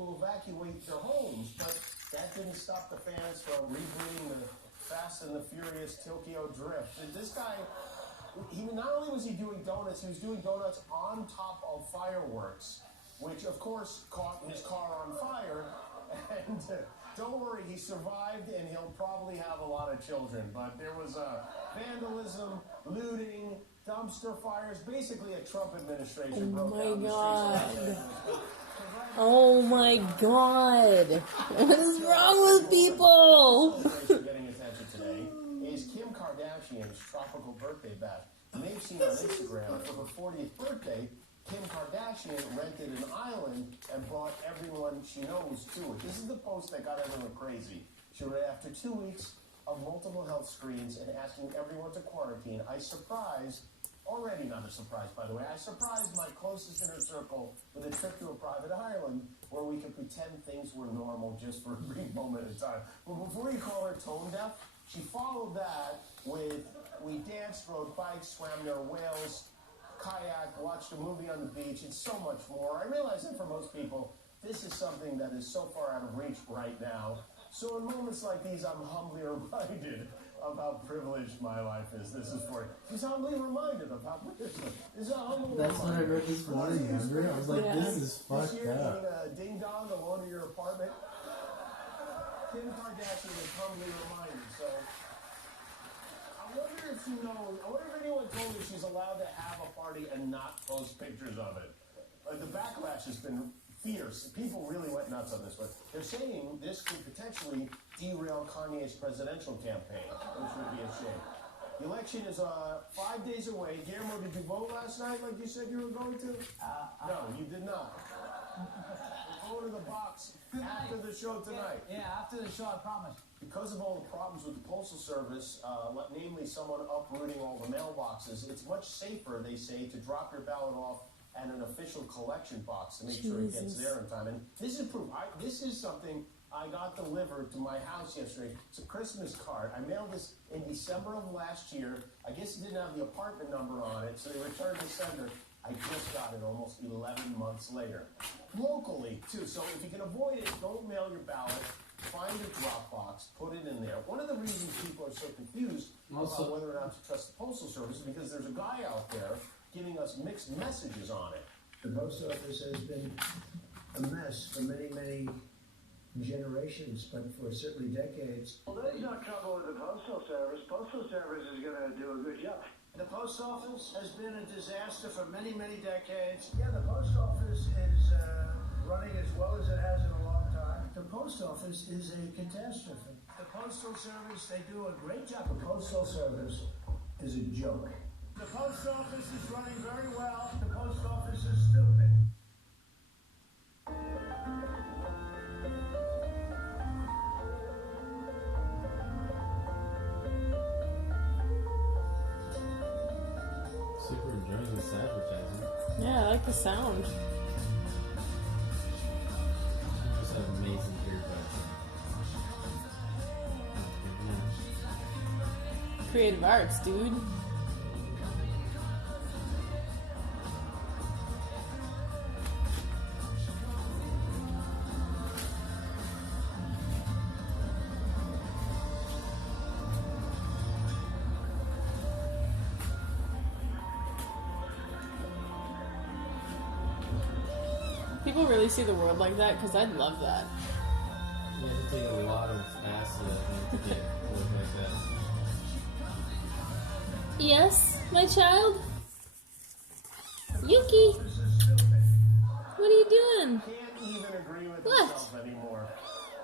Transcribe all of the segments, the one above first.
to evacuate their homes, but that didn't stop the fans from rebooting the Fast and the Furious Tokyo Drift. And this guy, not only was he doing donuts, he was doing donuts on top of fireworks, which of course caught his car on fire. And don't worry, he survived, and he'll probably have a lot of children. But there was vandalism, looting, dumpster fires, basically a Trump administration broke down the streets. Oh my God! What is wrong with people? Getting attention today is Kim Kardashian's tropical birthday bash. You may have seen on Instagram for her 40th birthday, Kim Kardashian rented an island and brought everyone she knows to it. This is the post that got everyone crazy. She wrote, after 2 weeks of multiple health screens and asking everyone to quarantine, I surprised, already not a surprise by the way, I surprised my closest inner circle with a trip to a private island where we could pretend things were normal just for a brief moment in time. But before you call her tone deaf, she followed that with, we danced, rode bikes, swam near whales, kayak, watched a movie on the beach, and so much more. I realize that for most people, this is something that is so far out of reach right now. So in moments like these, I'm humbly reminded of how privileged my life is. This is for she's humbly reminded of how privileged. This is a humble That's what I read this morning, Andrew. I was like, this is fucked this year, up. being a ding-dong alone in your apartment, Kim Kardashian is humbly reminded. So I wonder if she knows, I wonder if anyone told her she's allowed to have a party and not post pictures of it. The backlash has been fierce. People really went nuts on this one. They're saying this could potentially derail Kanye's presidential campaign, which would be a shame. The election is 5 days away. Guillermo, did you vote last night like you said you were going to? No, you did not. Go to the box after the show tonight. Yeah, after the show, I promise. Because of all the problems with the Postal Service, namely someone uprooting all the mailboxes, it's much safer, they say, to drop your ballot off at an official collection box to make sure it gets there in time. And this is proof. This is something I got delivered to my house yesterday. It's a Christmas card. I mailed this in December of last year. I guess it didn't have the apartment number on it, so they returned the sender. I just got it almost 11 months later. Locally, too. So if you can avoid it, don't mail your ballot. Find a drop box, put it in there. One of the reasons people are so confused about whether or not to trust the Postal Service is because there's a guy out there giving us mixed messages on it. The post office has been a mess for many, many generations, but for certainly decades. Well, there's no trouble with the Postal Service. Postal Service is going to do a good job. The post office has been a disaster for many, many decades. Yeah, the post office is running as well as it has in a long time. The post office is a catastrophe. The Postal Service, they do a great job. The Postal Service is a joke. The post office is running very well. The post office is stupid. Super enjoying this advertising. Yeah, I like the sound. You just have amazing earbuds. Creative arts, dude. People really see the world like that, because I'd love that. You have to take a lot of acid, I think, to get to look like that. Yes, my child? Yuki! What are you doing? Can't even agree with What? himself anymore.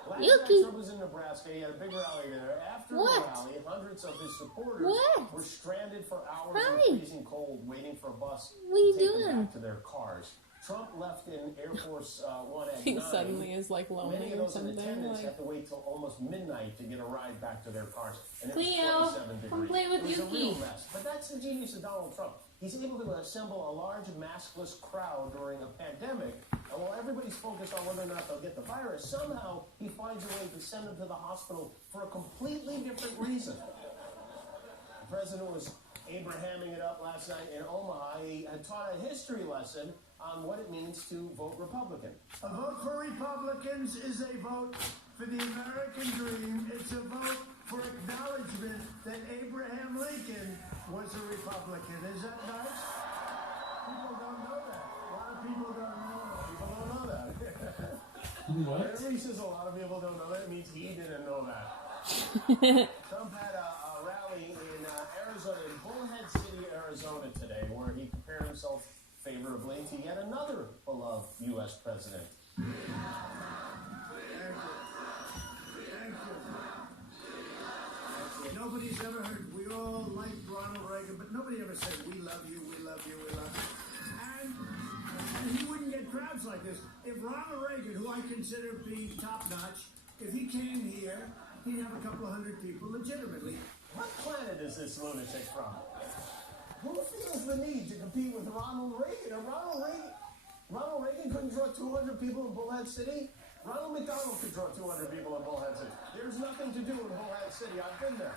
Last Yuki. night Trump was in Nebraska. He had a big rally there. After What? the rally, hundreds of his supporters What? were stranded for hours Hi. in the freezing cold, waiting for a bus What are you to take them doing? back to their cars. Trump left in Air Force One at He 9. suddenly is like lonely Many of or those in something. attendance Like, have to wait till almost midnight to get a ride back to their cars. And it was Cleo, 27 degrees. come play with it was a Yuki. real mess. But that's the genius of Donald Trump. He's able to assemble a large maskless crowd during a pandemic, and while everybody's focused on whether or not they'll get the virus, somehow he finds a way to send them to the hospital for a completely different reason. The president was Abrahaming it up last night in Omaha. He had taught a history lesson on what it means to vote Republican. A vote for Republicans is a vote for the American dream. It's a vote for acknowledgement that Abraham Lincoln was a Republican. Is that nice? People don't know that. A lot of people don't know that. People don't know that. What? Whenever he says a lot of people don't know that, it means he didn't know that. Trump had a rally in Arizona, in Bullhead City, Arizona today, where he prepared himself favorably to yet another beloved U.S. president. Thank you. Nobody's ever heard, we all like Ronald Reagan, but nobody ever said, we love you, we love you, we love you. And he wouldn't get crowds like this. If Ronald Reagan, who I consider to be top-notch, if he came here, he'd have a couple of hundred people legitimately. What planet is this lunatic from? Who feels the need to compete with Ronald Reagan? And Ronald Reagan couldn't draw 200 people in Bullhead City? Ronald McDonald could draw 200 people in Bullhead City. There's nothing to do in Bullhead City. I've been there.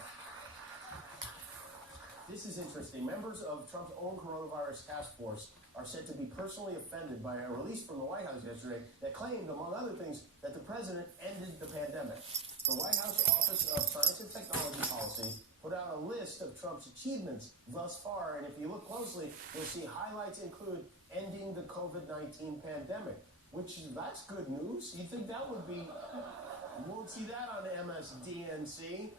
This is interesting. Members of Trump's own coronavirus task force are said to be personally offended by a release from the White House yesterday that claimed, among other things, that the president ended the pandemic. The White House Office of Science and Technology Policy put out a list of Trump's achievements thus far, and if you look closely, you'll see highlights include ending the COVID-19 pandemic, which, that's good news. You'd think that would be, you won't see that on MSDNC.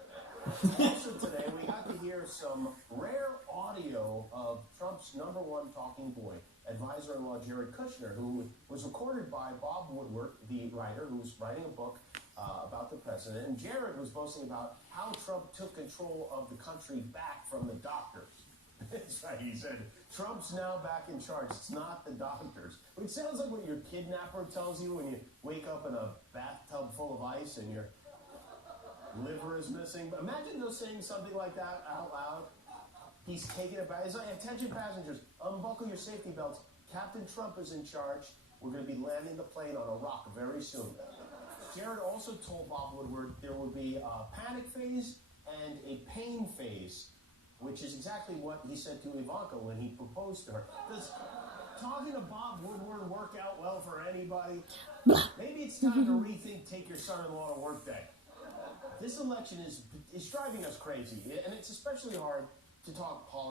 Also today, we got to hear some rare audio of Trump's #1 talking boy, advisor-in-law Jared Kushner, who was recorded by Bob Woodward, the writer, who's writing a book about the president. And Jared was boasting about how Trump took control of the country back from the doctors. That's right, he said, Trump's now back in charge. It's not the doctors. Which sounds like what your kidnapper tells you when you wake up in a bathtub full of ice and your liver is missing. Imagine those saying something like that out loud. He's taking it back. He's like, attention passengers, unbuckle your safety belts. Captain Trump is in charge. We're going to be landing the plane on a rock very soon. Jared also told Bob Woodward there would be a panic phase and a pain phase, which is exactly what he said to Ivanka when he proposed to her. Does talking to Bob Woodward work out well for anybody? Maybe it's time to rethink Take Your Son-in-Law to Work Day. This election is driving us crazy, and it's especially hard to talk politics.